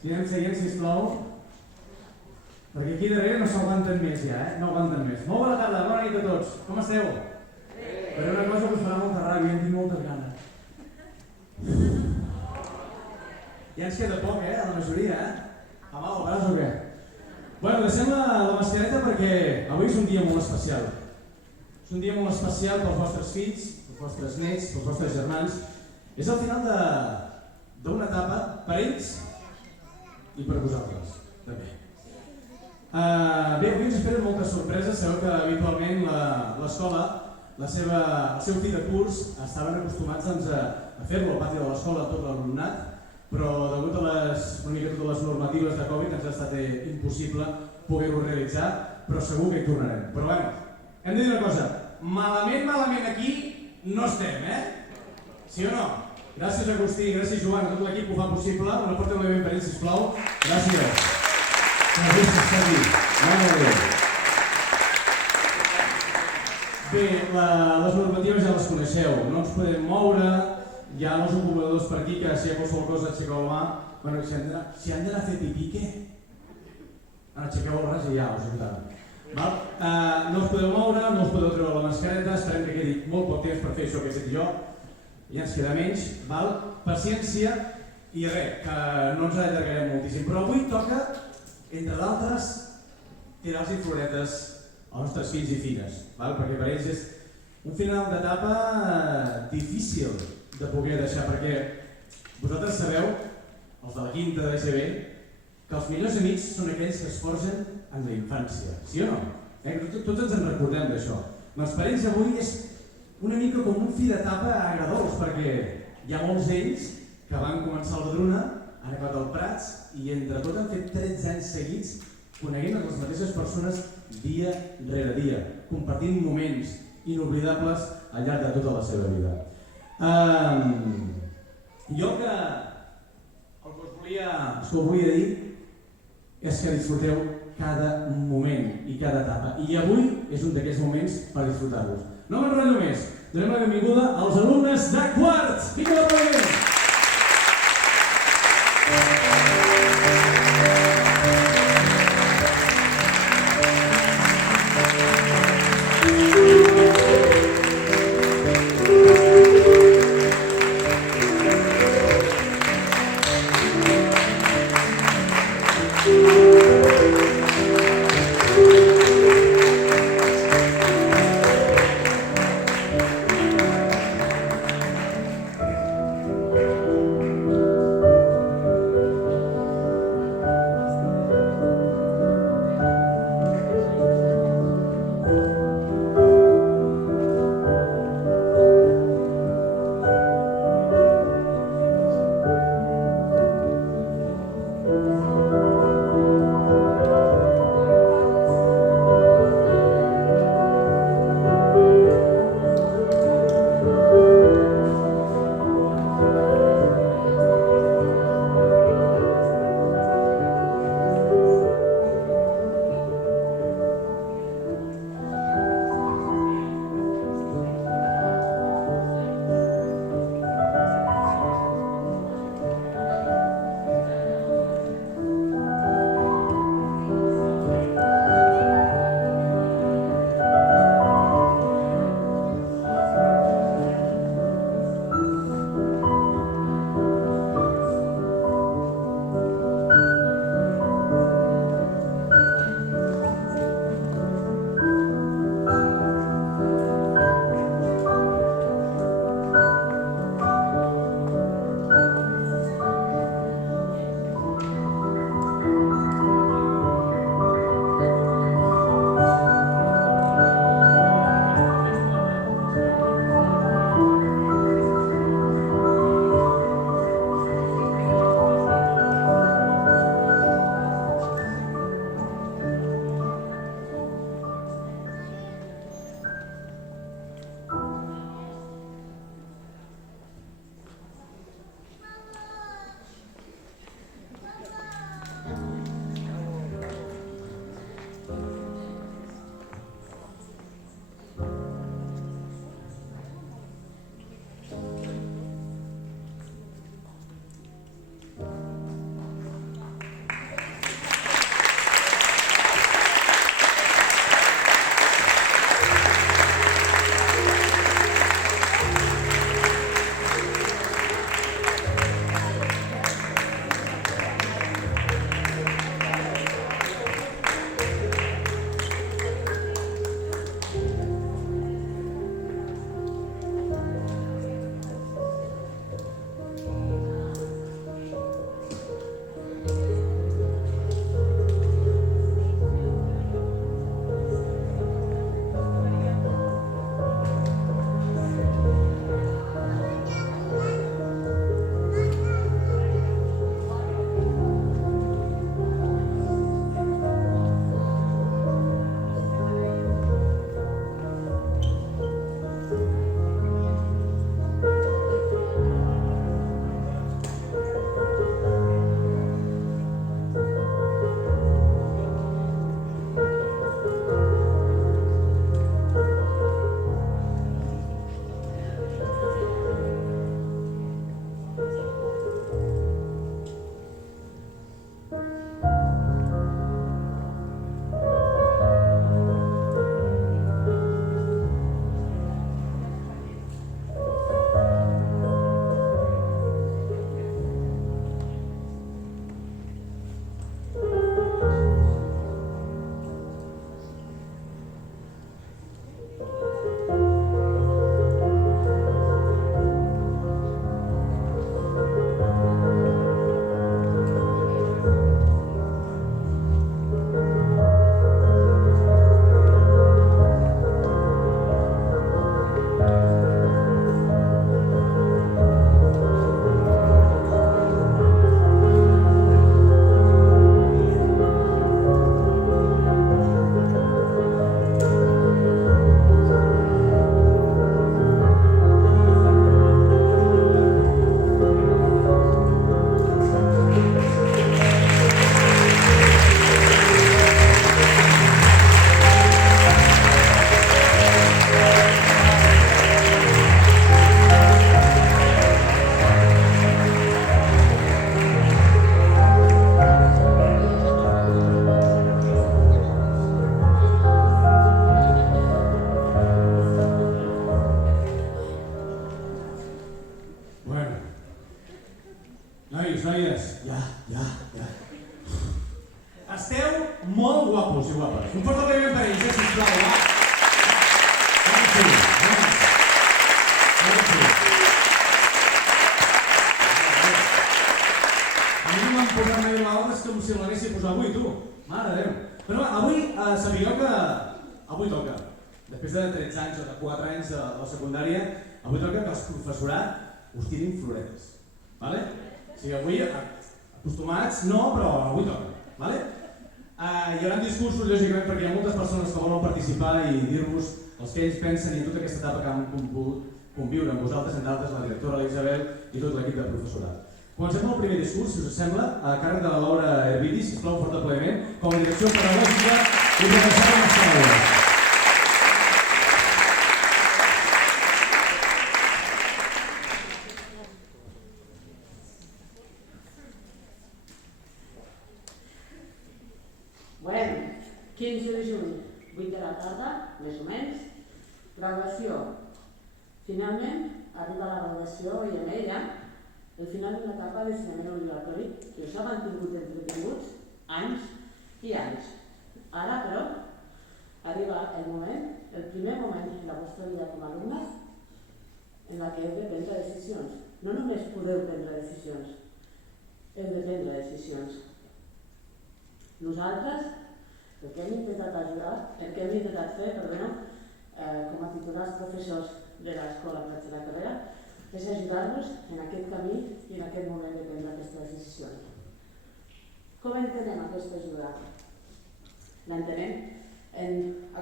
Si anem seguint, sisplau. Perquè aquí darrere no s'aguanten més ja, no aguanten més. Molt bona tarda, bona nit a tots. Com esteu? Bé. Per una cosa que us farà molta ràbia, en tinc moltes ganes. Ja ens queda poc, a la majoria, Amal, el braç o què? Bueno, deixem la mascareta perquè avui és un dia molt especial. És un dia molt especial pels vostres fills, pels vostres nets, pels vostres germans. És el final d'una etapa per ells i per vosaltres, també. Bé, avui ens esperen moltes sorpreses. Sabeu que habitualment l'escola, el seu fi de curs, estaven acostumats a fer-lo al pati de l'escola tot l'alumnat, però degut a les normatives de Covid ens ha estat impossible poder-ho realitzar, però segur que hi tornarem. Però bueno, hem de dir una cosa, malament aquí no estem, Sí o no? Gràcies Agustí, gràcies Joan, a tot l'equip que ho fa possible. Una porta de moviment per ells, sisplau. Gràcies. Gràcies per estar aquí. Molt bé. Bé, les normatives ja les coneixeu. No ens podem moure, hi ha els acumuladors per aquí que si hi ha qualsevol cosa aixequeu la mà. Bueno, si han d'anar a fer pipí, què? Aixequeu el braç i ja, us ajudem. No us podeu moure, no us podeu treure la mascareta, esperem que quedi molt poc temps per fer això que he fet jo. Ja ens queda menys, paciència i res, que no ens allargarem moltíssim. Però avui toca, entre d'altres, tirar-los floretes als nostres fills i filles, perquè per ells és un final d'etapa difícil de poder deixar, perquè vosaltres sabeu, els de la quinta de GB, que els millors amics són aquells que es forgen en la infància, sí o no? Tots ens en recordem d'això. Doncs per ells avui és una mica com un fi d'etapa agradolç, perquè hi ha molts d'ells que van començar al Badruna, han acabat al Prats i entre tot han fet 13 anys seguits coneguent les mateixes persones dia rere dia, compartint moments inoblidables al llarg de tota la seva vida. Jo el que us volia dir és que disfruteu cada moment i cada etapa. I avui és un d'aquests moments per disfrutar-los. No m'enrotllo més. Donem la benvinguda als alumnes de quart. Vinga, l'aplaudiment! sisplau, va. A mi no m'han posat mai l'ordre, és com si l'haguessi posat avui, tu. Mare de Déu. Però avui sabíeu que... Avui toca. Després de 13 anys o de 4 anys de la secundària, avui toca que el professorat us tirin floretes. Vale? O sigui, avui, acostumats, no, però avui toca. Vale? Hi haurà discursos, lògicament, perquè hi ha moltes persones que volen participar i dir-vos els que ells pensen i tota aquesta etapa que han pogut conviure amb vosaltres, entre altres, la directora, la Isabel i tot l'equip de professorat. Comencem amb el primer discurs, si us sembla, a càrrec de la Laura Hervidi, sisplau, un fort aplaudiment, com a direcció pedagògica i professora de l'escola. Bueno, 15 de juny, 8 de la tarda, més o menys, graduació. Finalment, arriba la graduació i amb ella el final d'una etapa d'ensenyament obligatori que us ha mantingut entretinguts anys i anys. Ara, però, arriba el moment, el primer moment en la vostra vida com a alumnes en la que heu de prendre decisions. No només podeu prendre decisions, heu de prendre decisions. Nosaltres, el que hem intentat fer, com a titulars professors de l'escola Prats de la Carrera, és ajudar-vos en aquest camí i en aquest moment de prendre aquestes decisions. Com entenem aquesta ajuda? L'entenem en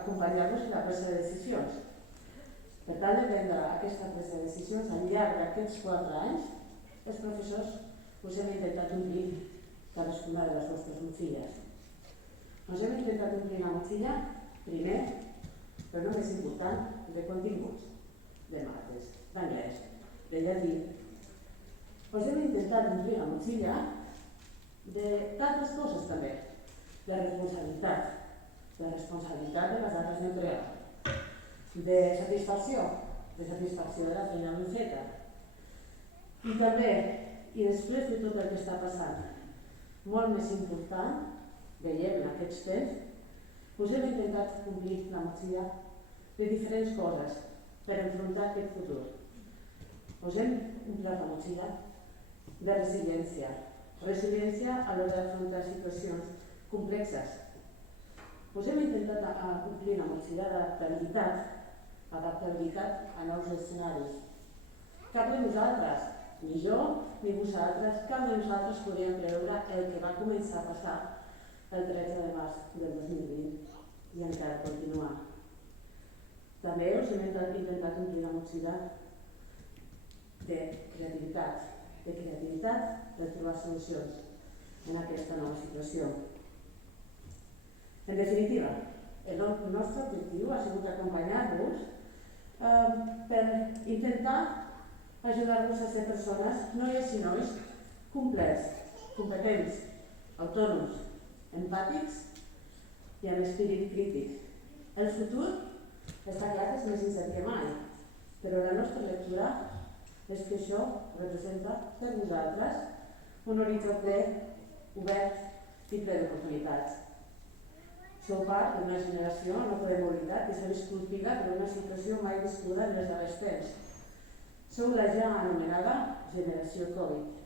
acompanyar-vos en la presa de decisions. Per tal de prendre aquesta presa de decisions, al llarg d'aquests 4 anys, els professors us hem intentat omplir cadascuna de les vostres motxilles. Us hem intentat omplir la motxilla, primer, però no més important, de continguts, de mates, d'anglès, de llatí. Us hem intentat omplir la motxilla de tantes coses també, de responsabilitat de les altres neutrals, de satisfacció de la feina ben feta. I també, i després de tot el que està passant, molt més important, veiem en aquests temps, us hem intentat complir la motxilla de diferents coses per enfrontar aquest futur. Us hem omplert la motxilla de resiliència. Resiliència a l'hora d'afrontar situacions complexes. Us hem intentat complir la motxilla d'adaptabilitat a nous escenaris. Cap de nosaltres, ni jo ni vosaltres, cap de nosaltres podríem preveure el que va començar a passar el 13 de març del 2020 i encara continua. També us hem intentat omplir la motxilla de creativitat per trobar solucions en aquesta nova situació. En definitiva, el nostre objectiu ha sigut acompanyar-vos per intentar ajudar-vos a ser persones, noies i nois, complets, competents, autònoms, empàtics i amb espírit crític. El futur està clar que és més incert que mai, però la nostra lectura és que això representa per vosaltres un horitzó ple, obert i ple d'oportunitats. Sou part d'una generació, no podem oblidar, que s'ha viscut pica per una situació mai viscuda en els darrers temps. Sou la ja anomenada generació Covid.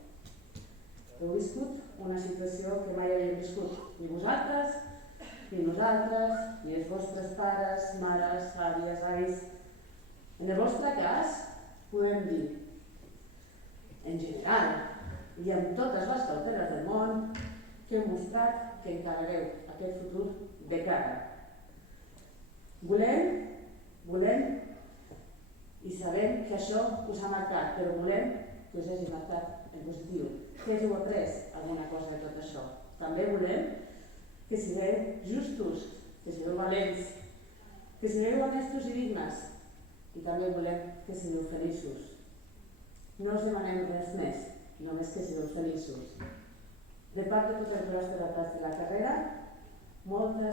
Heu viscut una situació que mai havíem viscut, ni vosaltres, ni nosaltres, ni els vostres pares, mares, àvies, avis. En el vostre cas, podem dir, en general, i amb totes les cauteles del món, que heu mostrat que encarregueu aquest futur de cara. Volem, i sabem que això us ha marcat, però volem que us hagi marcat en positiu, que heu après alguna cosa de tot això. També volem que sigueu justos, que sigueu valents, que sigueu honestos i dignes, i també volem que sigueu feliços. No us demanem res més, només que sigueu feliços. De part de tot el claustre de Prats de la Carrera, molta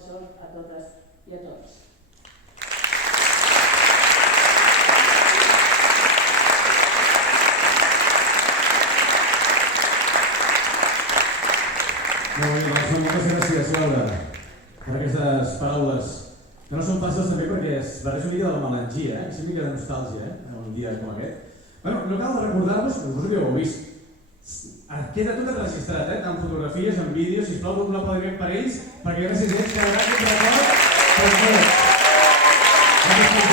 sort a totes i a tots. Molt bé, doncs moltes gràcies, Laura. per aquestes paraules que no són fàcils també perquè es barreja una mica de la melangia, sí, una mica de nostàlgia, un dia com aquest. Bueno, no cal recordar-vos, us ho heu vist, queda tot enregistrat, tant fotografies, en vídeos, sisplau, un aplaudiment per ells, perquè gràcies a ells quedarà aquest record per tots. Gràcies.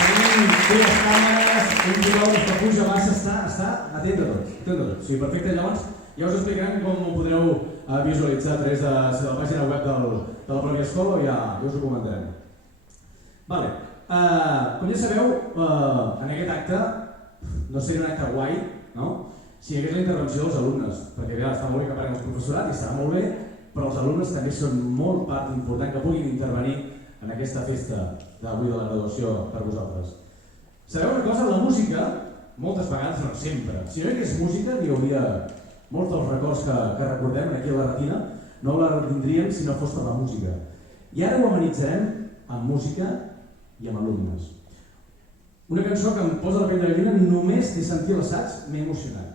Tenim dues càmeres, un fotògraf que puja massa, està atent a tot. O sigui, perfecte, llavors ja us explicarem com ho podreu visualitzar a través de la pàgina web de la pròpia escola, ja us ho comentarem. Vale. Com ja sabeu, en aquest acte no seria un acte guai, no? Si hi hagués la intervenció dels alumnes, perquè bé, està molt bé que parlem els professorat i estarà molt bé, però els alumnes també són molt part important que puguin intervenir en aquesta festa d'avui de la graduació per vosaltres. Sabeu una cosa? La música, moltes vegades, no sempre, si no hi hagués música, hi hauria molts dels records que recordem aquí a la retina, no la tindríem si no fos per la música. I ara ho amenitzarem amb música i amb alumnes. Una cançó que em posa la pell de gallina, només de sentir l'assaig m'he emocionat.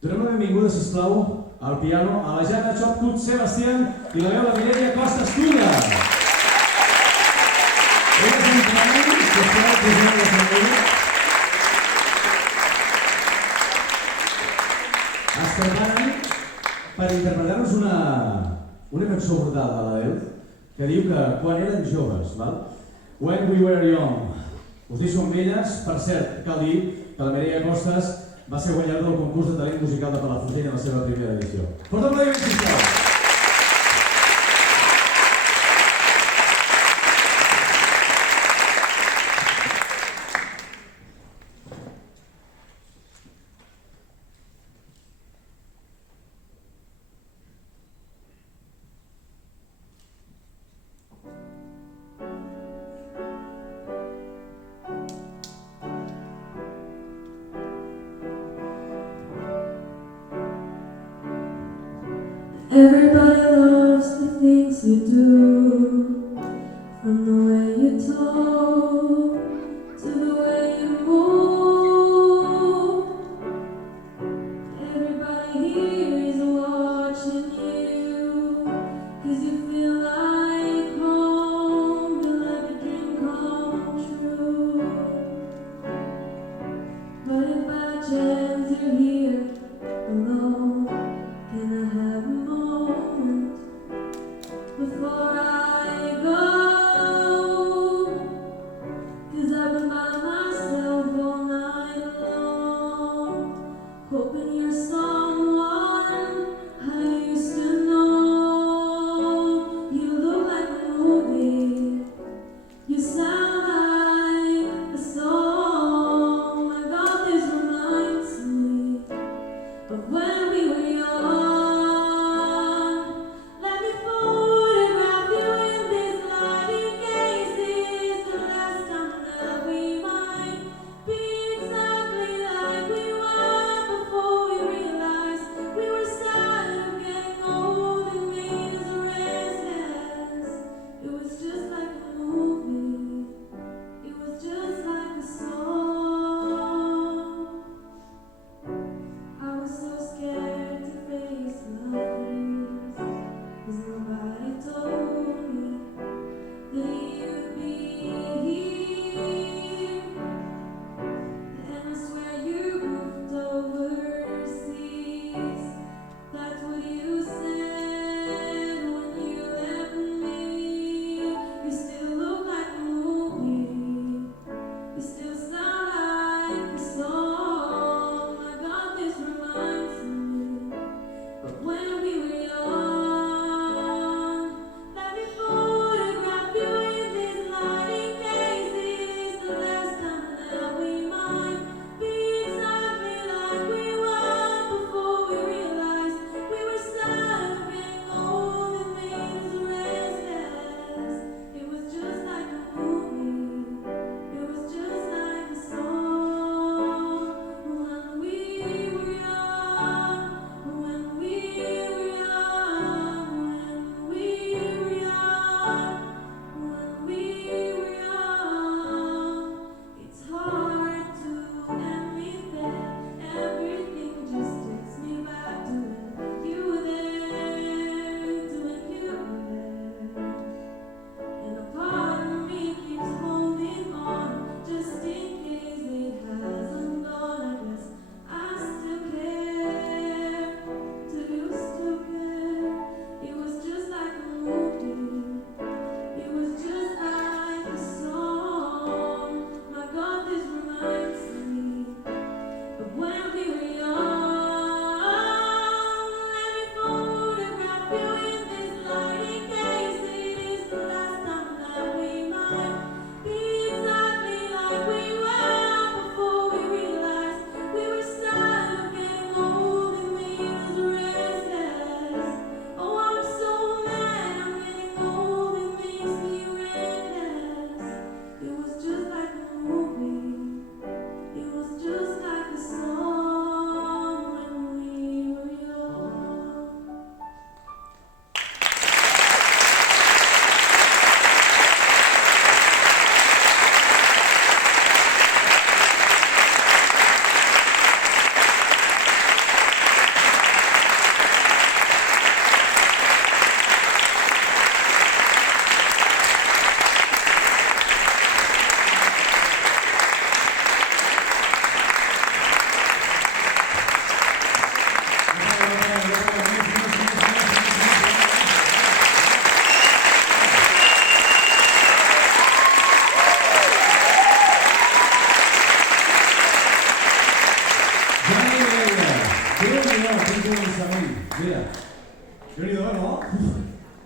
Donem la benvinguda, sisplau, al piano, a la Jana Chopcut Sebastián i la veu la Mireia Costa Estuda. Elles entraren, sisplau, posem la família. Es preparen per interpretar-nos una cançó brutal de l'Adele que diu que quan eren joves, val? When we were young. Us deixo amb elles. Per cert, cal dir que la Mireia Costas va ser guanyadora del concurs de talent musical de Palafrugell en la seva primera edició. Porta un aplaudiment, sisplau. Everybody loves the things you do, from the way you talk to the way you move. Everybody here is watching you, 'cause you feel like home, feel like a dream come true. But if by chance you're here alone, can I have a moment before I go?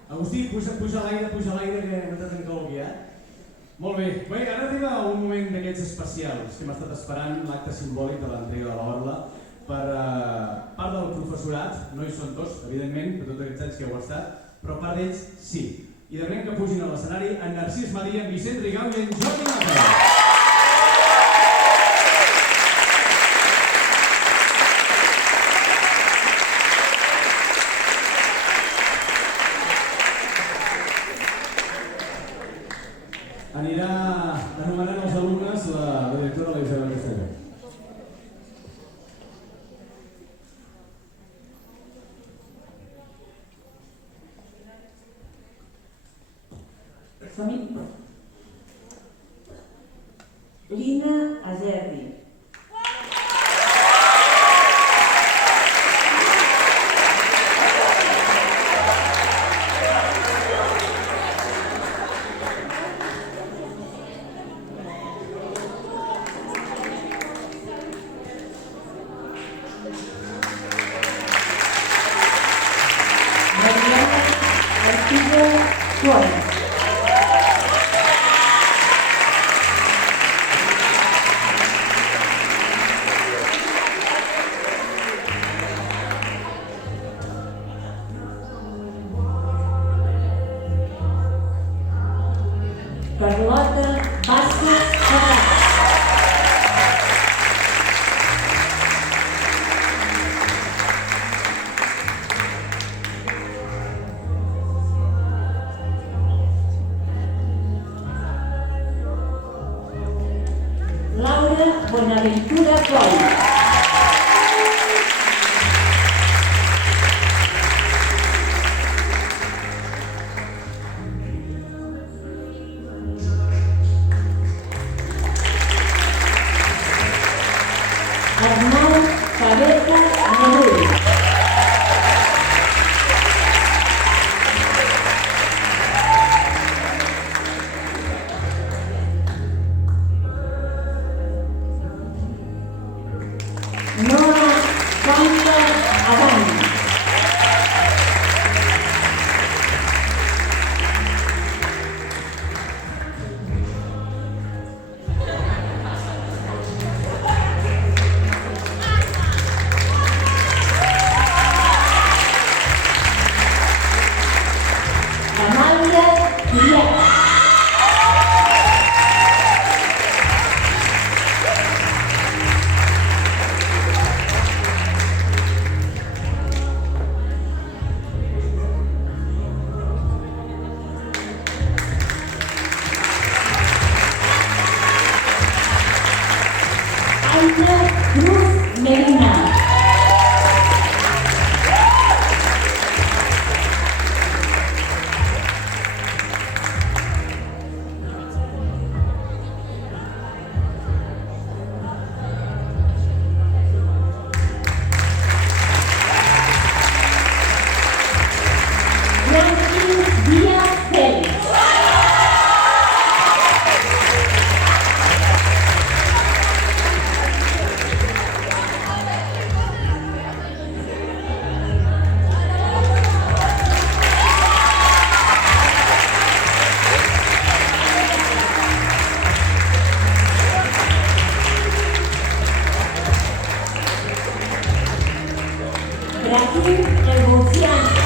Agustí, puja a l'aire, que no t'has encalgui, Molt bé. Bé, ara arriba un moment d'aquests especials que hem estat esperant, l'acte simbòlic de l'entrega de l'orla, per part del professorat, no hi són tots, evidentment, per tots aquests anys que heu estat, però part d'ells sí. I demanem que pugin a l'escenari en Narcís Madia, en Vicent Rigau i en Jordi Mata. Anirà anomenant els alumnes la directora de la Isabel Castelló. Lina Azerdi. Mariana Artiga Suárez. Carlota Vázquez Serrat. Laura Bonaventura Coll. Arnau Cabeza Nerull. Noa Santa Adán. Amalia Díaz. Aida Cruz Medina. Franklin Díaz Pérez. Brasil Evolución.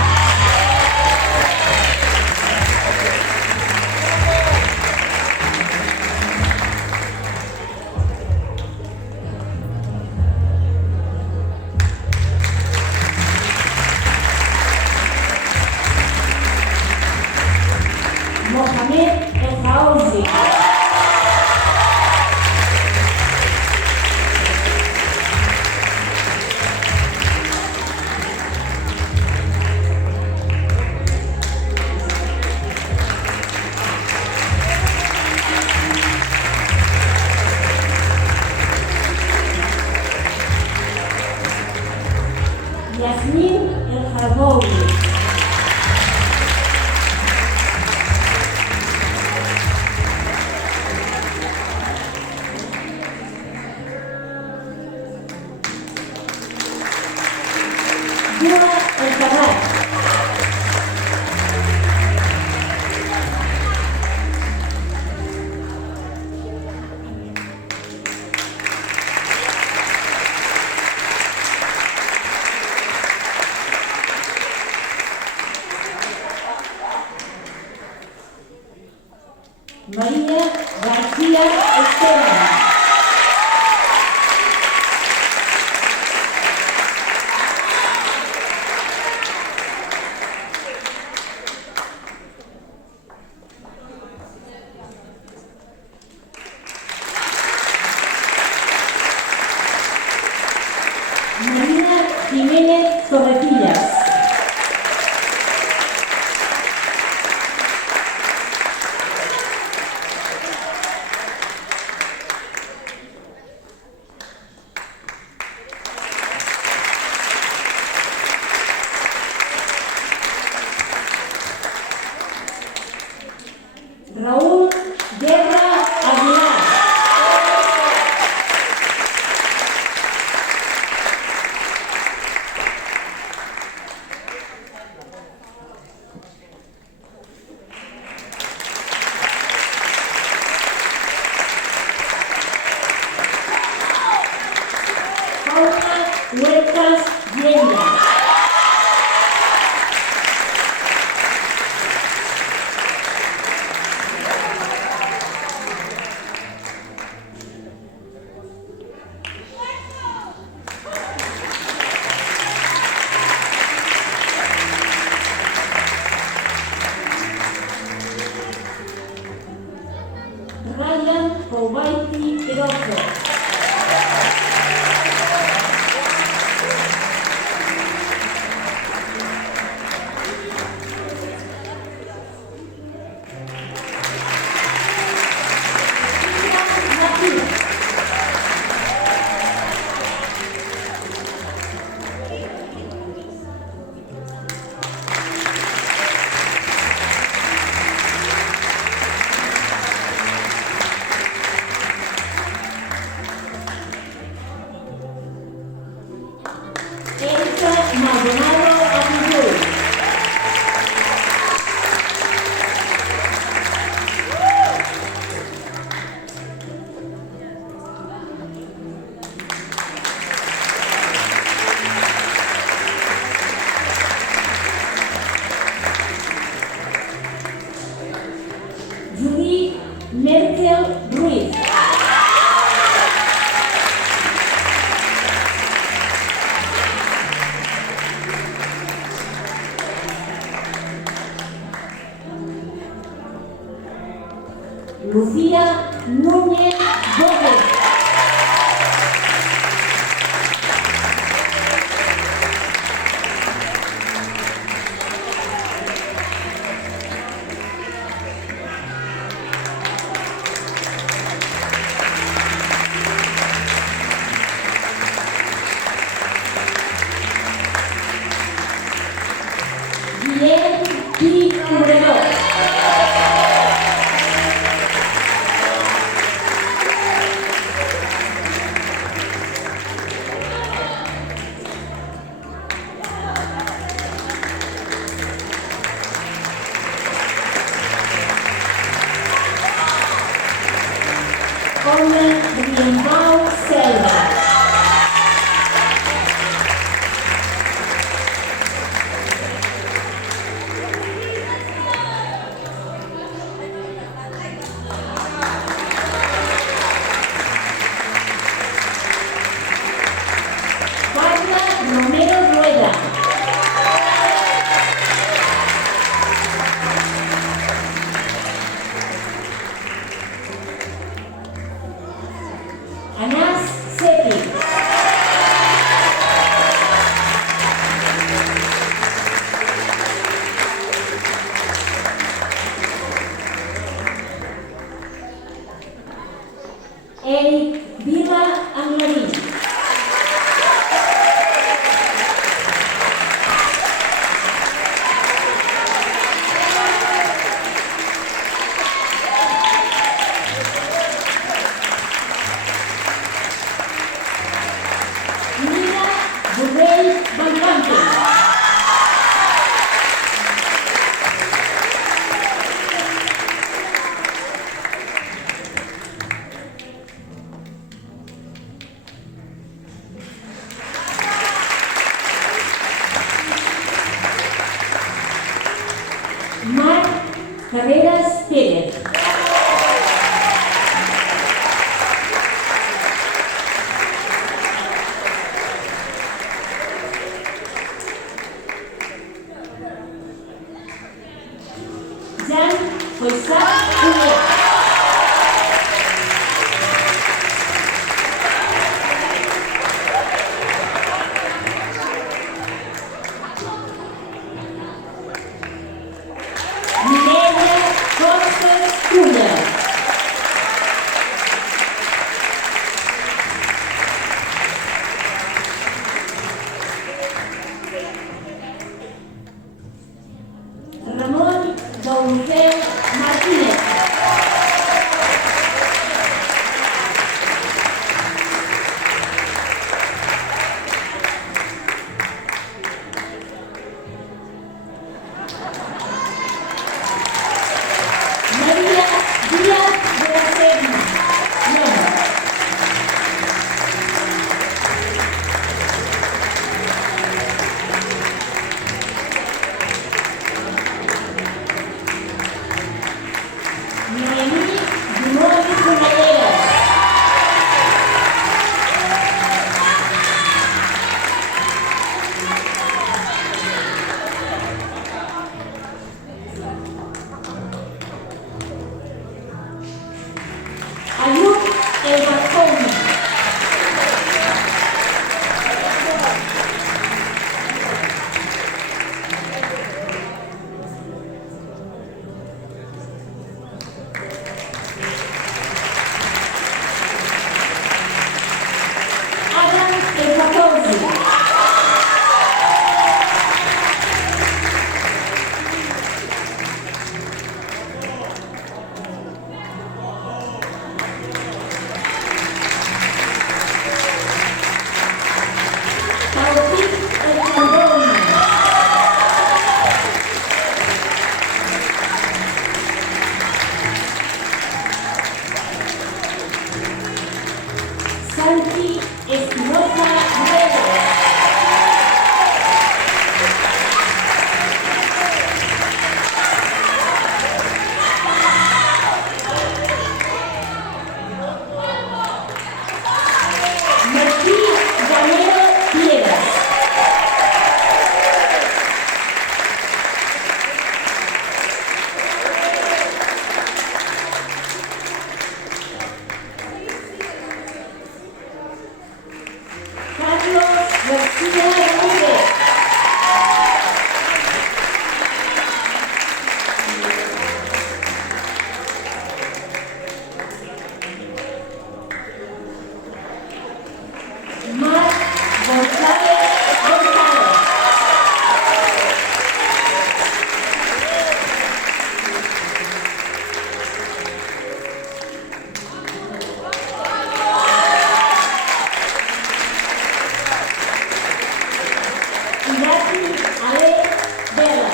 Mohamed El Haouzi. Yasmin El Harbouri. María García Esteban. Marina Jiménez Torrecillas. Raúl Guerra Aguilar. Paula Huertas Lleida. Ryan Cobaiti Eroso. Erika Maldonado Aguiló. Judy Merkel Ruiz. Lucía Núñez Gómez. Guillem Pi Cubredor. Carmen Riembau Selva. Carla Romero Rueda. Anas Sepi. Eric Vila Anglarín. Mira Burrell Bancante. Marc Carreras Pérez. Foixat Julià. Mireia Costes Culla. Ramon Deulofeu Martínez. Maria Díaz de la Serna. Nom. Noemí Dumont Cornelleres. Ayub El Barconi. Adam El 14. Taufik El Cardona. Santi Espinosa Reyes. Martí Gamero Piedras. Carlos García Ramírez. Marc González González. Iñaki Ale Vela.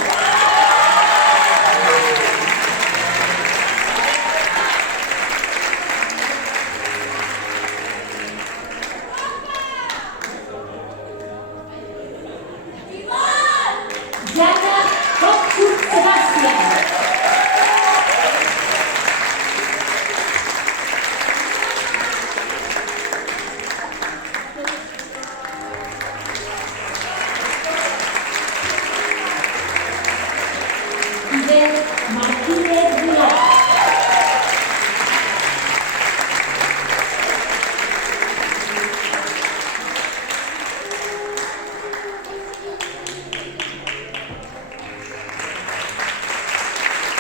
Jana Kopchuk Sebastián. Fidel Martínez Villar.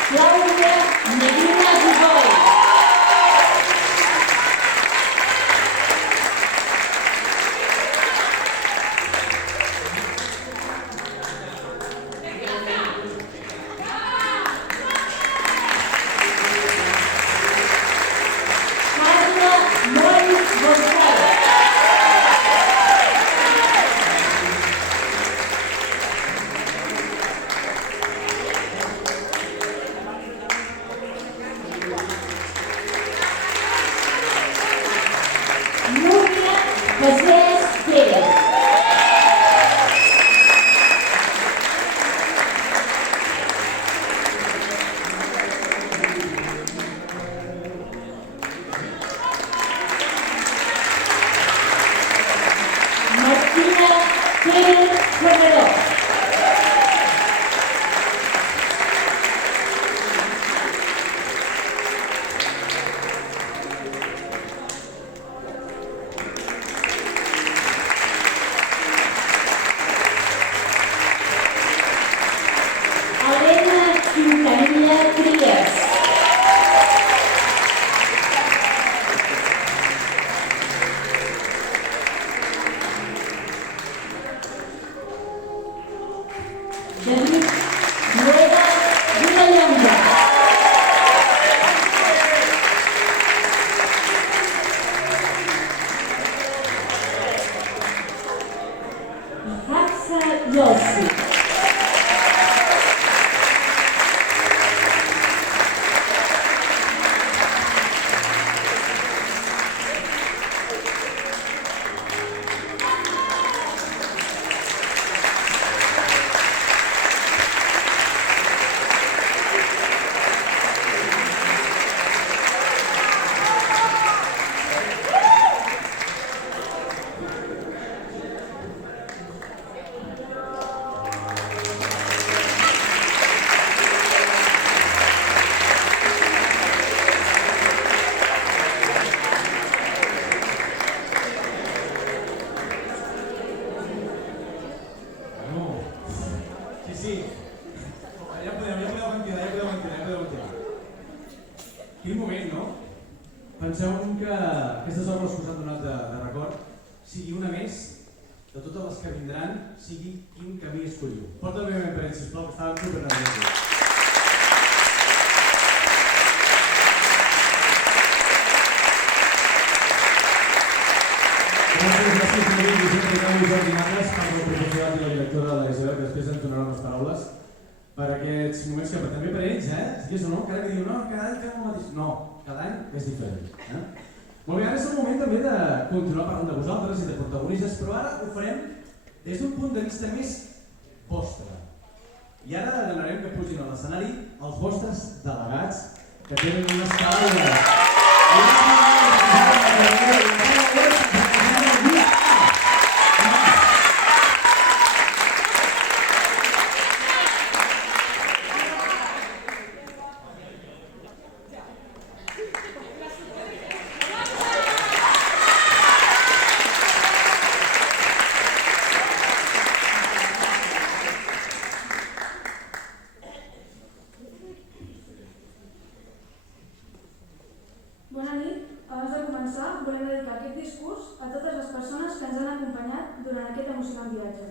Claudia Medina Dubois. Quin moment, no? Penseu que aquestes obres que us han donat de record sigui una més de totes les que vindran, sigui quin camí escolliu. Porta el meu parell, sisplau, que estàvem supernerviosos. Gràcies, David, Vicent Ricau i Jordi Matas, per la professorat i la directora de la Isabel, que després ens donaran les paraules, per aquests moments que també per ells, sí o no? Cada que diu, no, cada any fem el mateix. No, cada any és diferent. Molt bé, ara és el moment també de continuar parlant de vosaltres i de protagonistes, però ara ho farem des d'un punt de vista més vostre. I ara demanarem que pugin a l'escenari els vostres delegats, que tenen unes paraules. Bona nit. Abans de començar, volem dedicar aquest discurs a totes les persones que ens han acompanyat durant aquest emocionant viatge.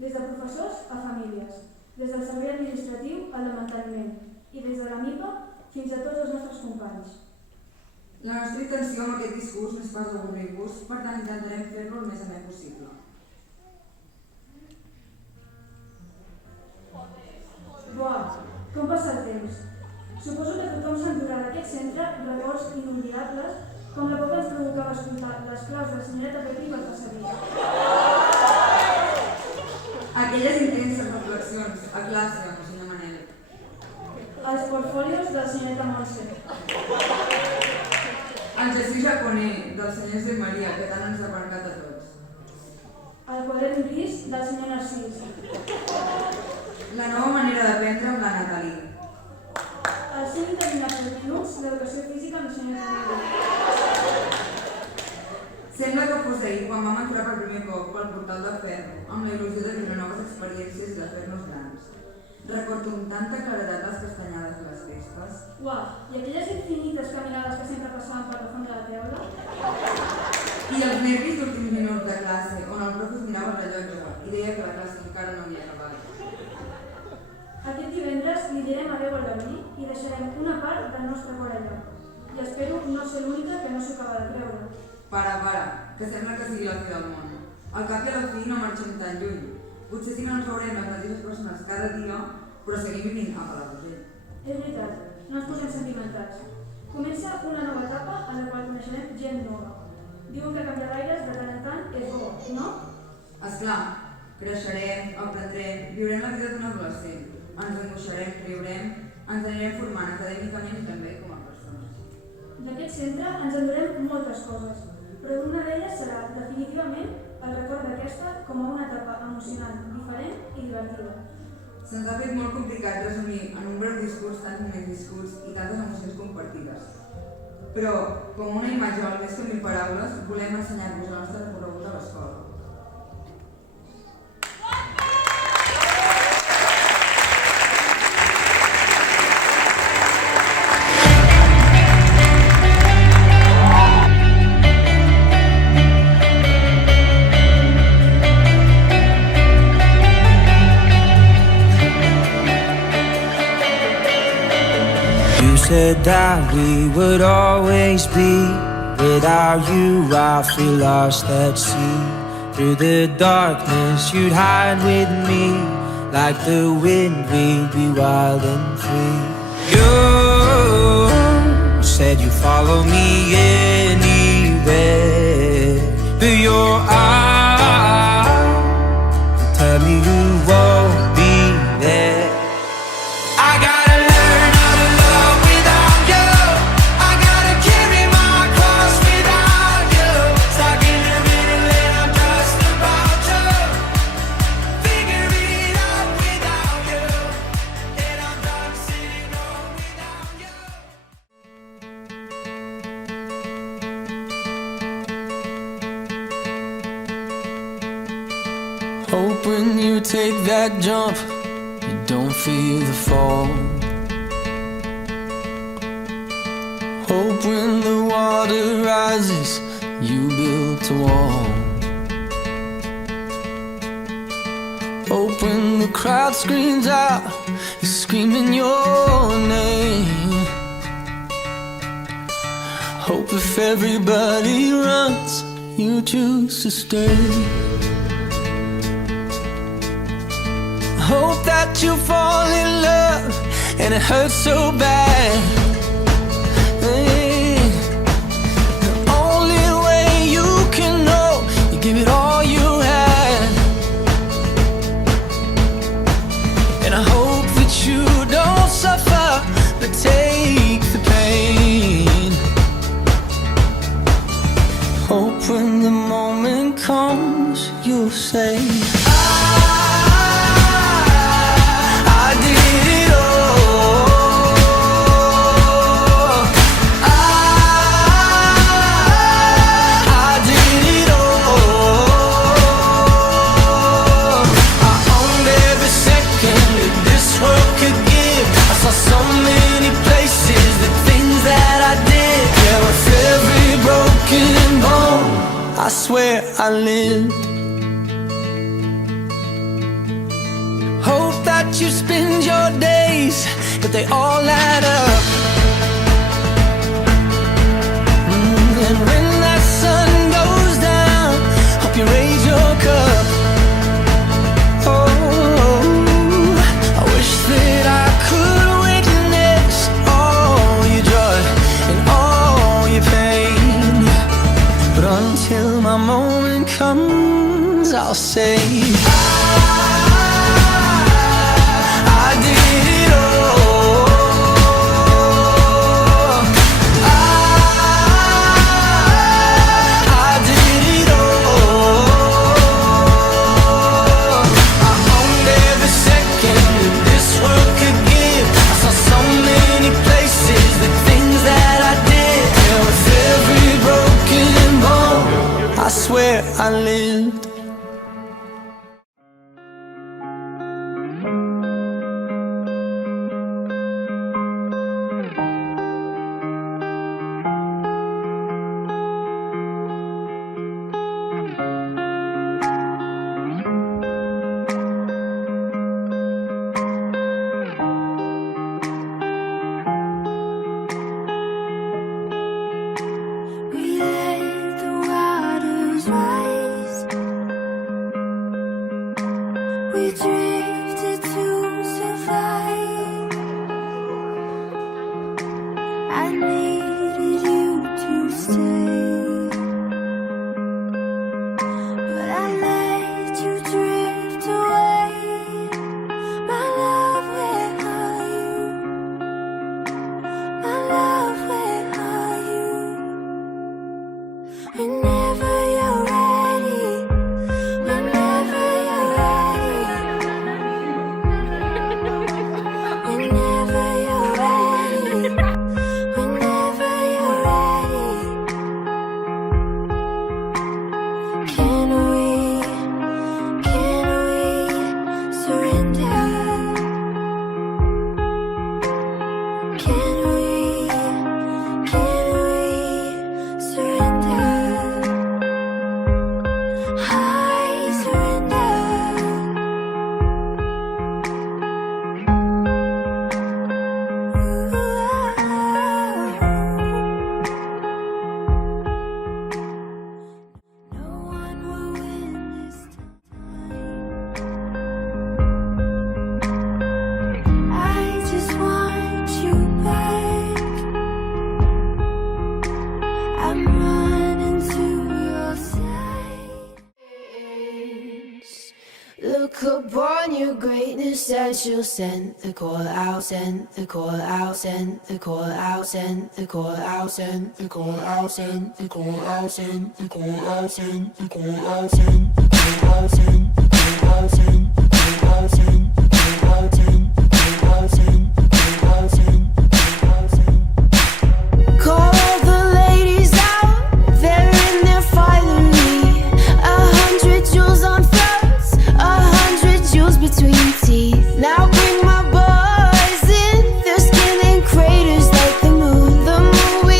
Des de professors a famílies, des del servei administratiu al de manteniment i des de la MIPA fins a tots els nostres companys. La nostra intenció amb aquest discurs no és pas avorrir-vos, per tant intentarem fer-lo el més amè possible. Buah, com passa el temps? Suposo que tothom s'endurà d'aquest centre records inolvidables, com la por que ens provocava escoltar les claus de la senyoreta Pepi pel passadís. Aquelles intenses reflexions a classe amb el senyor Manel. Els portfolios de la senyoreta Montse. El Jesús japonès del senyor Josep Maria, que tant ens ha marcat a tots. El quadern gris del senyor Narcís. La nova manera d'aprendre amb la Natalie. Els 5 interminables minuts d'educació física amb la senyora Camila. Sembla que fos ahir quan vam entrar per primer cop pel portal de ferro, amb la il·lusió de viure noves experiències i de fer-nos grans. Recordo amb tanta claredat les castanyades de les festes. Uah, i aquelles infinites caminades que sempre passaven per la font de la teula? I els nervis d'últims minuts de classe, on el profe mirava el rellotge i deia que la classe encara no havia acabat. Aquest divendres li direm adeu al Garbí i deixarem una part del nostre cor allà. I espero no ser l'única que no s'ho acaba de creure. Para, que sembla que sigui la fi del món. Al cap i a la fi no marxem tan lluny. Potser sí que no ens veurem les mateixes persones cada dia, però seguim vivint a Palafrugell. És veritat, no ens posem sentimentats. Comença una nova etapa en la qual coneixerem gent nova. Diuen que canviar d'aires de tant en tant és bo, no? Esclar, creixerem, aprendrem, viurem la vida d'un adolescent. Ens angoixarem, riurem, ens anirem formant acadèmicament i també com a persones. D'aquest centre ens endurem moltes coses, però una d'elles serà definitivament el record d'aquesta com a una etapa emocionant, diferent i divertida. Se'ns ha fet molt complicat resumir en un breu discurs tants moments viscuts i tantes emocions compartides. Però, com una imatge al més que 1000 paraules, volem ensenyar-vos el nostre recorregut a l'escola. Said that we would always be. Without you I feel lost at sea. Through the darkness you'd hide with me. Like the wind we'd be wild and free. You said you'd follow me anywhere, but your eyes tell me you won't be there. Hope when you take that jump, you don't feel the fall. Hope when the water rises, you built a wall. Hope when the crowd screams out, you're screaming your name. Hope if everybody runs, you choose to stay. Hope that you fall in love and it hurts so bad. Hey, the only way you can know, you give it all you had. And I hope that you don't suffer, but take the pain. Hope when the moment comes, you'll say, I did it all. I did it all. I owned every second that this world could give. I saw so many places, the things that I did. Yeah, with every broken bone, I swear I lived. Hope that you spend your days, but they all add up. And when that sun goes down, hope you raise your cup. Oh, I wish that I could witness all your joy and all your pain. But until my moment comes, I'll say, I did it all. I did it all. I owned every second that this world could give. I saw so many places, the things that I did. Yeah, with every broken bone, I swear I lived. We let the waters rise. We drifted to survive. I needed you to stay, but I let you drift away. My love, where are you? My love, where are you? Whenever you're ready, whenever you're ready, whenever you're ready, whenever you're ready. Can we surrender? Can we surrender? I surrender. No one will win this time. I just want you back. I'm running to your side. Look upon your greatness and she'll send the call out, send the call out, send the call out, send the call out, send the call out, send the call out, send the call out, send the call out, send the call out, send the call out, send the call out, send the call out, send the call out, send the call out, send the call out, send. Call the ladies out, they're in their finery. 100 jewels on throats, 100 jewels between teeth. Now bring my boys in, their skin in craters like the moon we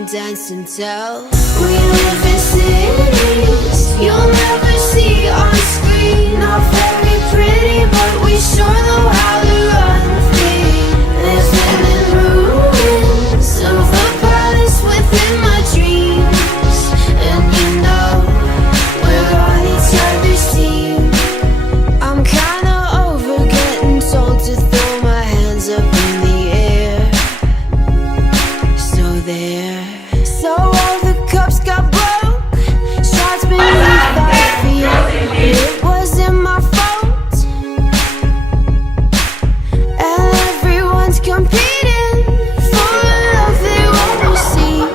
don't dance and tell. We live in cities you'll never see on screen. Not very pretty, but we sure know how to run free. Living in ruins of the palace within my dreams. And you know we're on each other's team. I'm kinda over getting told to throw my hands up in the air. So there. So all the cups got broke, shards beneath our feet. It wasn't my fault, and everyone's competing for a love they won't receive.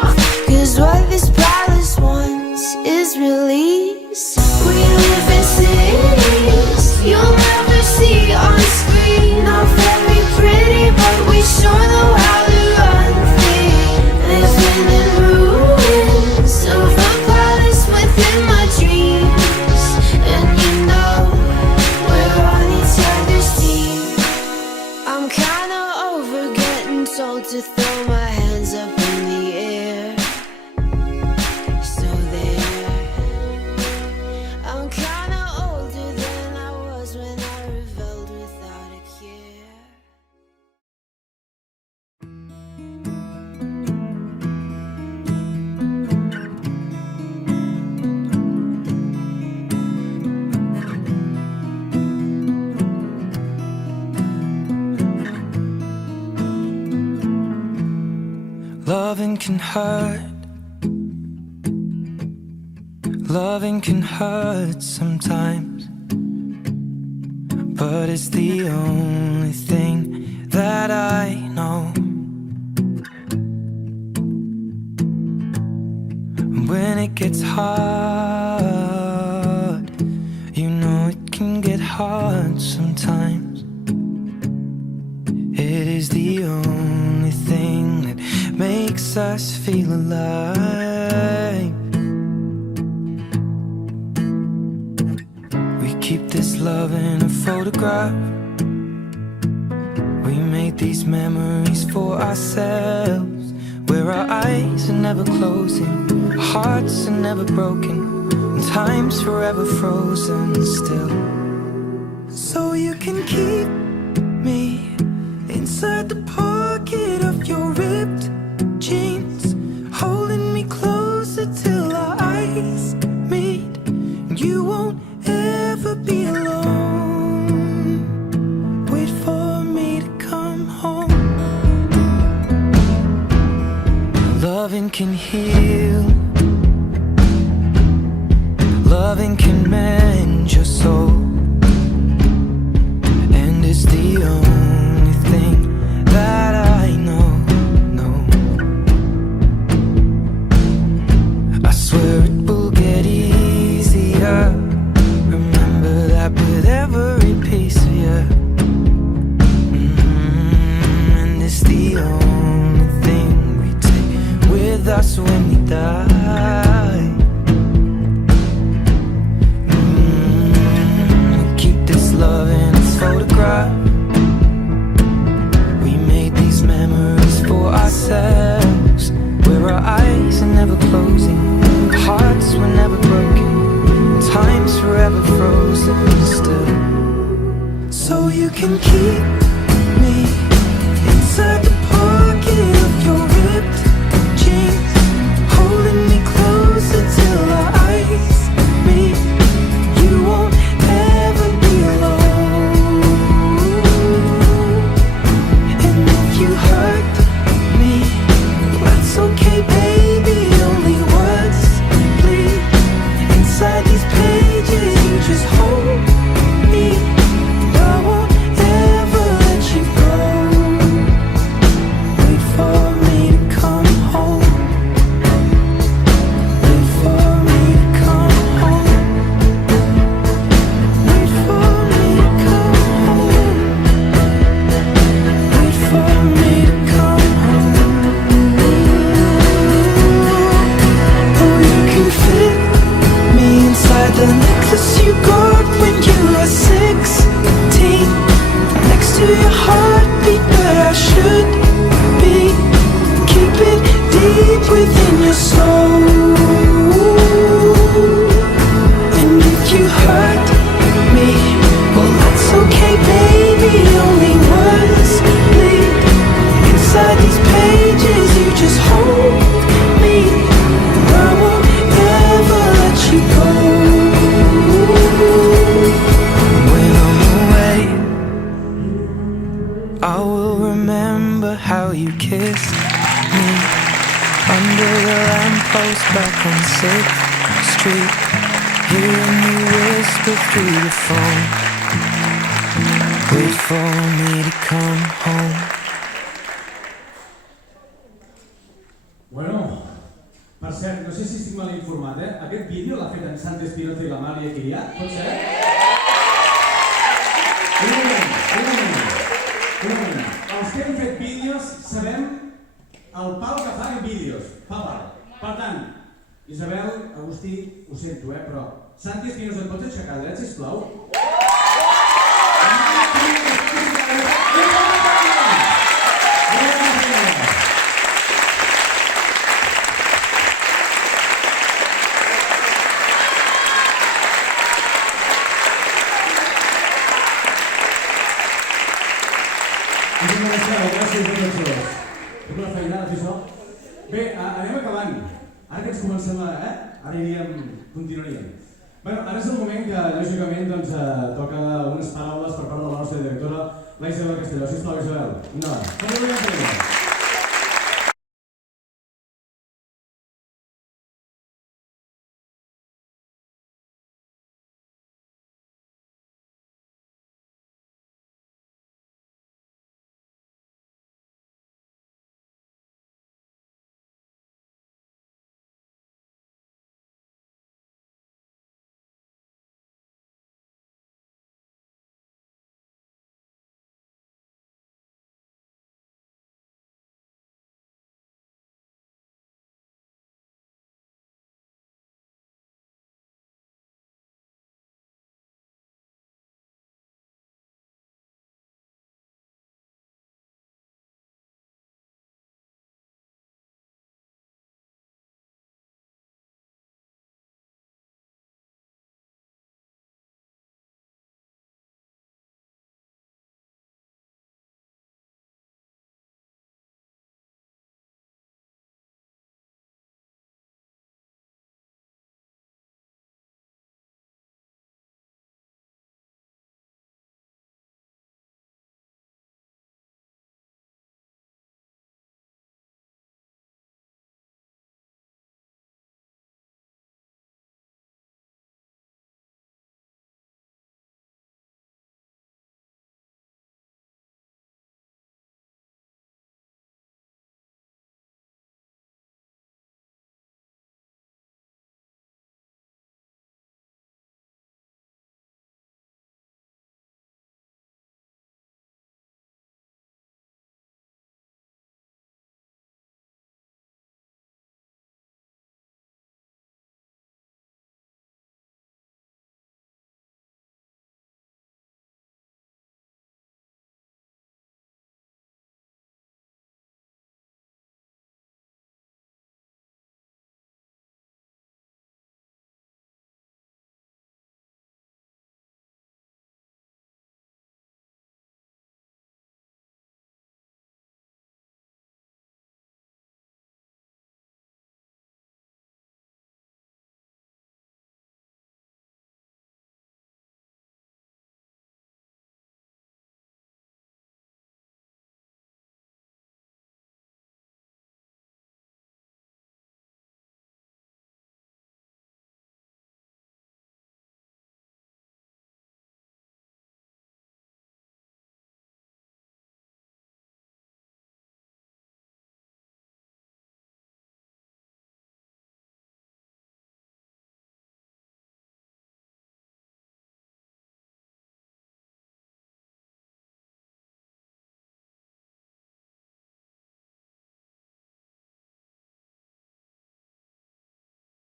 'Cause what this palace wants is release. We live in cities you'll never see on screen. Not very pretty, but we sure know how to run free. Living in ruins of the palace within my dreams. And you know we're on each other's team. I'm kinda over getting told to throw my hands up in the air. So there. I'm kinda older than I was when I rebelled without a care. Loving can hurt. Loving can hurt sometimes, but it's the only thing that I know. When it gets hard, you know it can get hard sometimes. It is the only thing that makes us feel alive. We keep this love in a photograph. We made these memories for ourselves, where our eyes are never closing, our hearts are never broken, and time's forever frozen still. So you can keep me inside the pocket of your ripped jeans, holding me closer till our eyes meet. You won't ever be alone. Wait for me to come home. Loving can heal. Loving can mend your soul. And it's the only thing that I know. I swear it will get easier. Remember that with every piece of you. And it's the only thing we take with us when we die. We keep this love in its photograph. We made these memories for ourselves, where our eyes are never closing, our hearts were never broken, time's forever frozen still. So you can keep me inside the pocket of your ripped jeans, holding me closer till our eyes meet. You won't ever be alone. And if you hurt me, that's okay, baby. Only words bleed inside these pages. You just hold me. I won't ever in your soul. And if you hurt me, well that's okay baby, only words bleed inside these pages. You just hold me, I won't ever let you go. When I'm away, I will remember how you kissed me under the lamppost back on 6th Street, hearing you whisper through the phone, wait for me to come home. Bueno, per cert, no sé si estic mal informat, aquest vídeo l'ha fet en Santi Espinoza i la Mària Kiriat, pot ser? Un moment. Els que hem fet vídeos sabem el pal que fan vídeos, fa pal. Per tant, Isabel, Agustí, ho sento, però Santi Espinoza, et pots aixecar dret, sisplau? Gràcies a tots dos. És una feinada fer això. Bé, anem acabant. Ara que ens comencem ara continuaríem. Bé, ara és el moment que, lògicament, toca unes paraules per part de la nostra directora, la Isabel Castelló. Sisplau, Isabel. Endavant.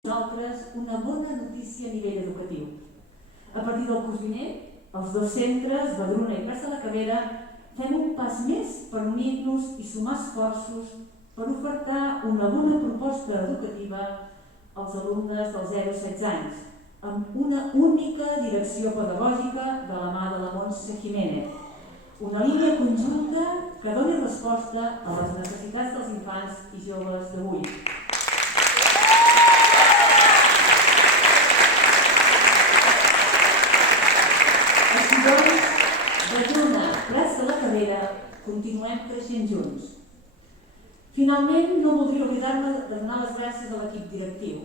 Nosaltres una bona notícia a nivell educatiu. A partir del curs vinent, els dos centres, Badruna i Prats de la Cabera, fem un pas més per unir-nos i sumar esforços per ofertar una bona proposta educativa als alumnes dels 0 a 16 anys, amb una única direcció pedagògica de la mà de la Montse Jiménez. Una línia conjunta que doni resposta a les necessitats dels infants i joves d'avui. Així doncs, Vedruna, Prats de la Carrera, continuem creixent junts. Finalment, no voldria oblidar-me de donar les gràcies a l'equip directiu,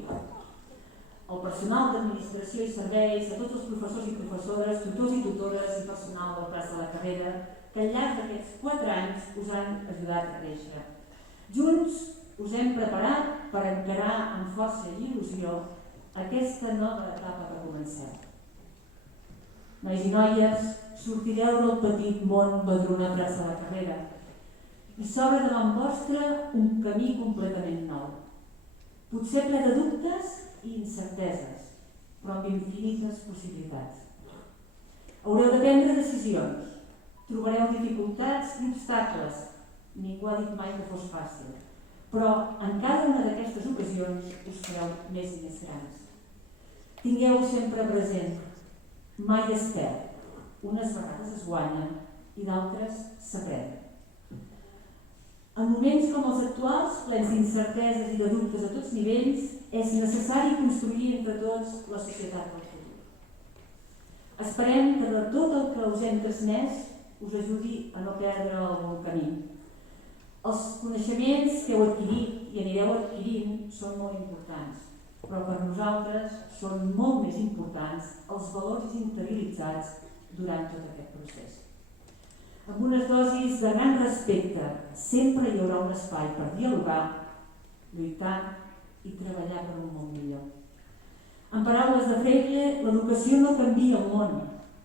al personal d'administració i serveis, a tots els professors i professores, tutors i tutores i personal del Prats de la Carrera, que al llarg d'aquests 4 anys us han ajudat a créixer. Junts us hem preparat per encarar amb força i il·lusió aquesta nova etapa que comencem. Nois i noies, sortireu del petit món Vedruna Prats de la Carrera i s'obre davant vostre un camí completament nou. Potser ple de dubtes i incerteses, però amb infinites possibilitats. Haureu de prendre decisions, trobareu dificultats i obstacles, ningú ha dit mai que fos fàcil, però en cada una d'aquestes ocasions us fareu més i més grans. Tingueu sempre present, mai es perd, unes vegades es guanya i d'altres s'aprèn. En moments com els actuals, plens d'incerteses i de dubtes a tots nivells, és necessari construir entre tots la societat del futur. Esperem que de tot el que us hem transmès us ajudi a no perdre el bon camí. Els coneixements que heu adquirit i anireu adquirint són molt importants, però per nosaltres són molt més importants els valors interioritzats durant tot aquest procés. Amb unes dosis de gran respecte, sempre hi haurà un espai per dialogar, lluitar i treballar per un món millor. En paraules de Freire, l'educació no canvia el món,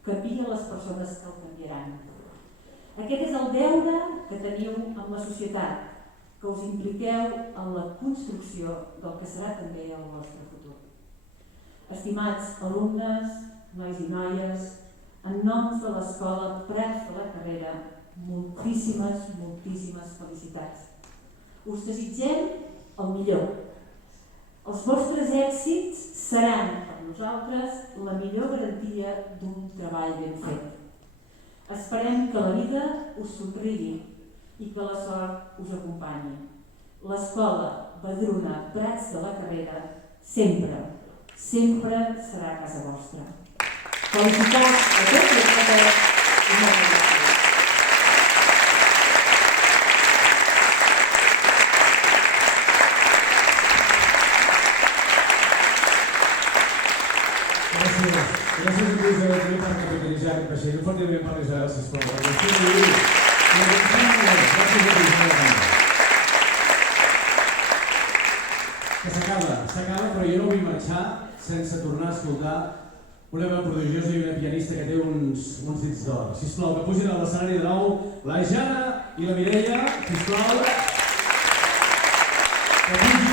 canvia les persones que el canviaran. Aquest és el deure que teniu amb la societat, que us impliqueu en la construcció del que serà també el vostre futur. Estimats alumnes, nois i noies, en nom de l'Escola Prats de la Carrera, moltíssimes felicitats. Us desitgem el millor. Els vostres èxits seran per nosaltres la millor garantia d'un treball ben fet. Esperem que la vida us somrigui i que la sort us acompanyi. L'Escola Vedruna Prats de la Carrera sempre serà a casa vostra. Felicitats a tots i a totes i moltes gràcies. Gràcies a tu, Isabel, per capitalitzar aquest vaixell. Un fort aplaudiment per l'Isabel, sisplau. Gràcies a tu, que s'acaba, però jo no vull marxar sense tornar a escoltar una veu prodigiosa i una pianista que té uns dits d'or. Sisplau, que pugin a l'escenari de nou la Jana i la Mireia, sisplau. Que pugin.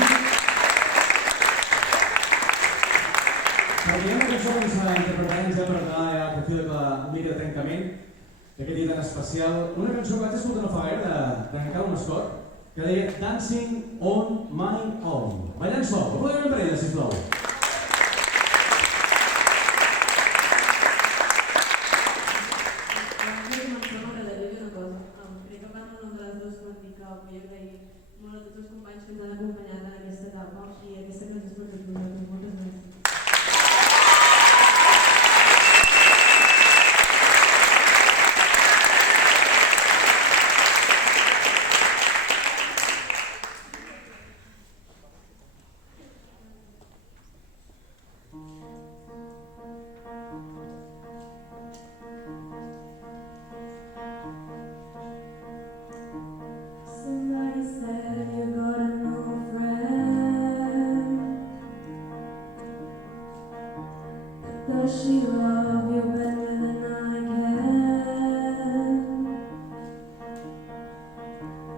Perquè hi ha una cançó que ens ha interpretat, ens ha preparat ja per fi de la mica de trencament d'aquest dia tan especial. Una cançó que vaig escoltar no fa gaire d'en Cal Mascot, que deia Dancing on my own. Ballant sol, aplaudiment per ella, sisplau. Vull agrair molt a tots els companys que ens han acompanyat en aquesta etapa i aquesta cançó és per tots vosaltres. Moltes gràcies. Somebody said you got a new friend. Does she love you better than I can?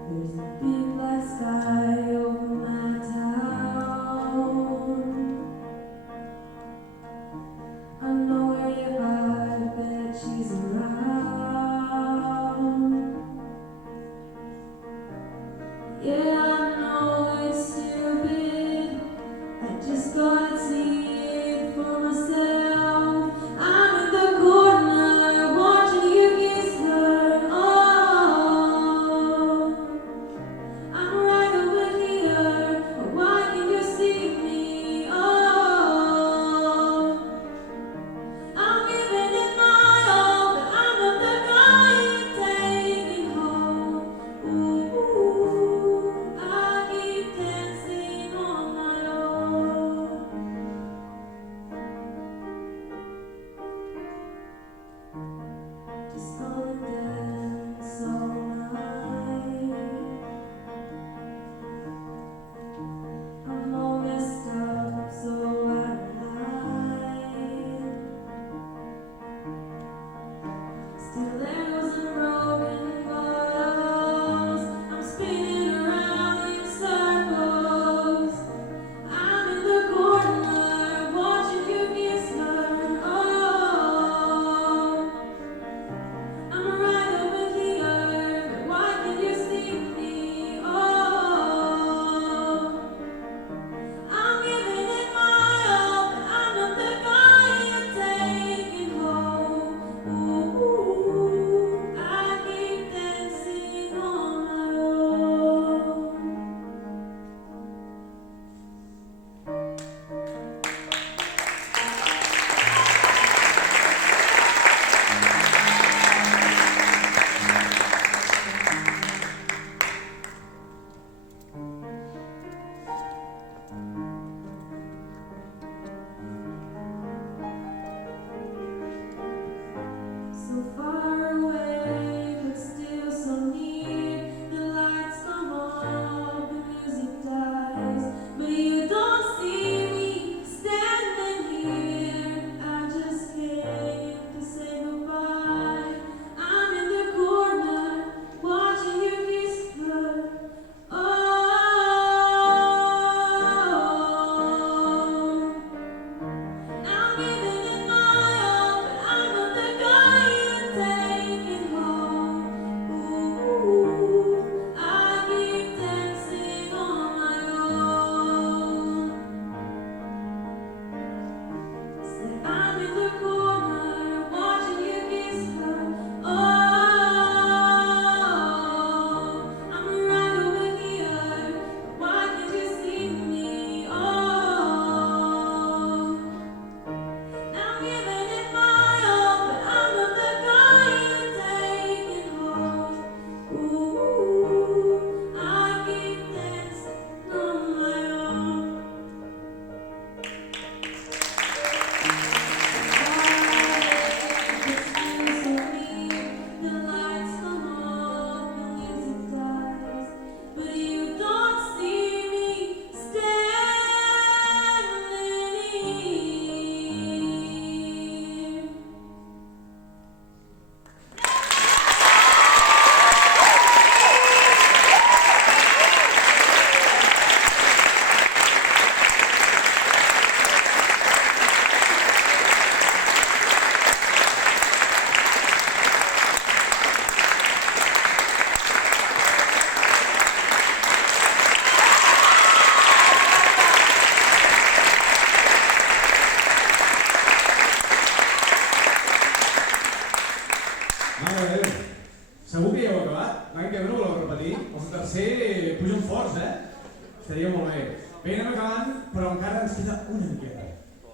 There's a big black sky over my town. I know where you're at, I bet she's around. Yeah, I però encara ens queda una miqueta.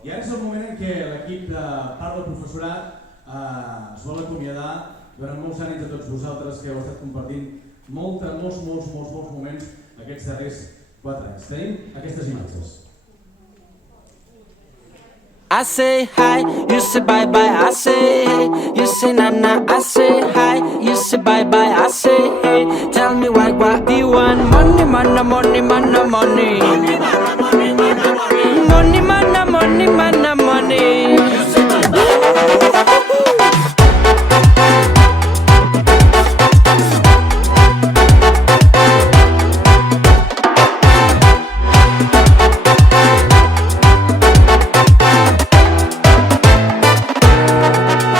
I ara és el moment en què l'equip de part del professorat es vol acomiadar durant molts ànims a tots vosaltres que heu estat compartint molts moments aquests darrers 4 anys. Tenim aquestes imatges. I say hi, you say bye bye, I say hey, you say na na, I say hi, you say bye bye, I say hey. Tell me what do you want? Money, money, money, money, money. Money, money, money, money, money, money. You say bye bye.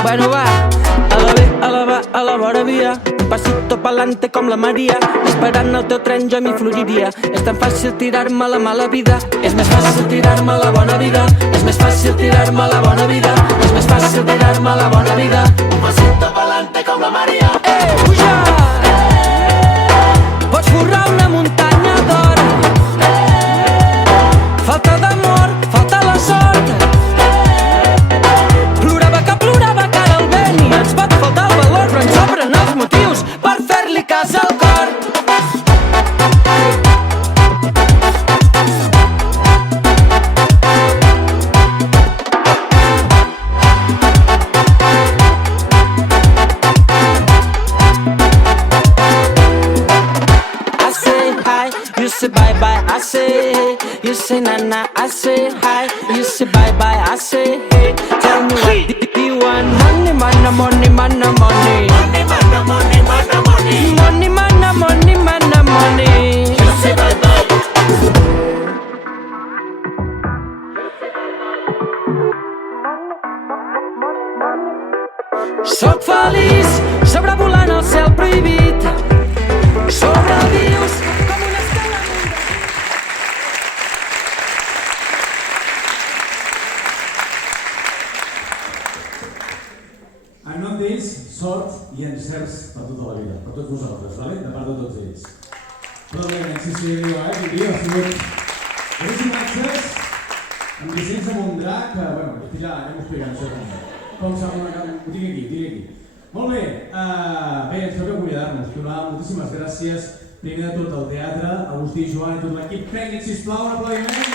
Bueno va, a la vora via, un pasito pa'lante com la Maria, esperant el teu tren jo m'hi floriria. És tan fàcil tirar-me la mala vida, és més fàcil tirar-me la bona vida, és més fàcil tirar-me la bona vida, és més fàcil tirar-me la bona vida. Un pasito pa'lante com la Maria. Puja! Pots forrar una muntanya d'or, falta d'amor, falta la sort. Plorava cara al vent i ens pot faltar el valor, però ens sobren els motius per fer-li cas al cor. I say hi, you say bye bye, I say hey, you say na na, I say hi, you say bye bye, I say hey. Tell me what do you want? Money, money, money, money, money. Money, money, money, money, money. Money, money, money, money, money. You say bye bye. Soc feliç, sobrevolant el cel prohibit. Sobrevius com una estela amunt. En nom d'ells, sort i encerts per tota la vida, per tots vosaltres, vale? De part de tots ells. Però bé, sí, dia, ha sigut unes imatges amb dissenys de Mondrac, que, bueno, aquí ja anem explicant això com s'ha donat, ho tinc aquí. Molt bé, ens toca acomiadar-nos, donar moltíssimes gràcies, primer de tot al teatre, Agustí, Joan i tot l'equip tècnic, sisplau, un aplaudiment.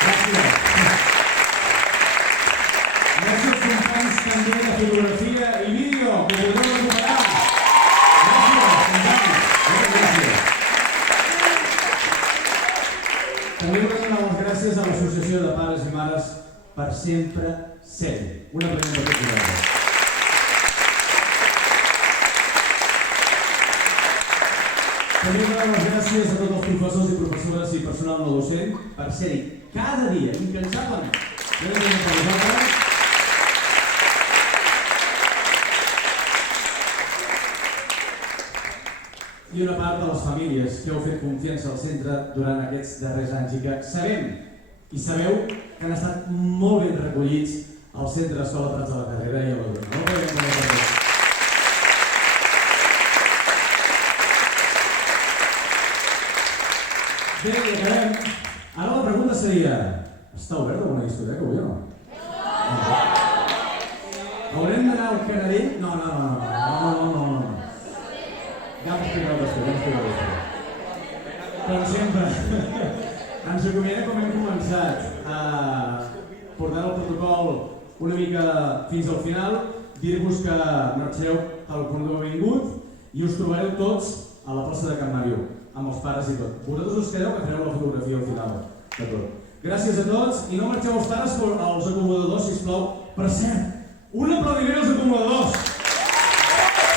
Gràcies. Gràcies als companys també de fotografia i vídeo, que us heu acompanyat. Gràcies. També volem donar les gràcies a l'Associació de Pares i Mares per sempre ser. Un aplaudiment per tots vosaltres. També donar les gràcies a tots els professors i professores i personal no docent per ser-hi cada dia, incansablement. Gràcies per vosaltres. I una part de les famílies que heu fet confiança al centre durant aquests darrers anys i que sabem i sabeu que han estat molt ben recollits al Centre Escola Prats de la Carrera i a la Bruna. No podem parlar de res. Bé, i acabem. Ara la pregunta seria: està oberta alguna discoteca avui o no? Haurem d'anar al Canadell? No. Ja m'ho explicareu després. Com sempre, ens acomiadem com hem començat, portant el protocol una mica fins al final, dir-vos que marxareu tal com heu vingut i us trobareu tots a la plaça de Can Màriu, amb els pares i tot. Vosaltres us quedeu que fareu la fotografia al final de tot. Gràcies a tots i no marxeu els pares als acomodadors, sisplau. Per cert, un aplaudiment als acomodadors!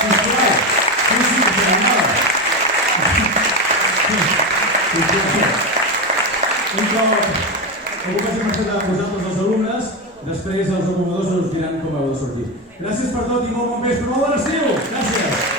Sisplau! Un cop hagi marxat a vosaltres els alumnes, després els acomodadors us diran com heu de sortir. Gràcies per tot i molt bon vespre, molt bon estiu! Gràcies!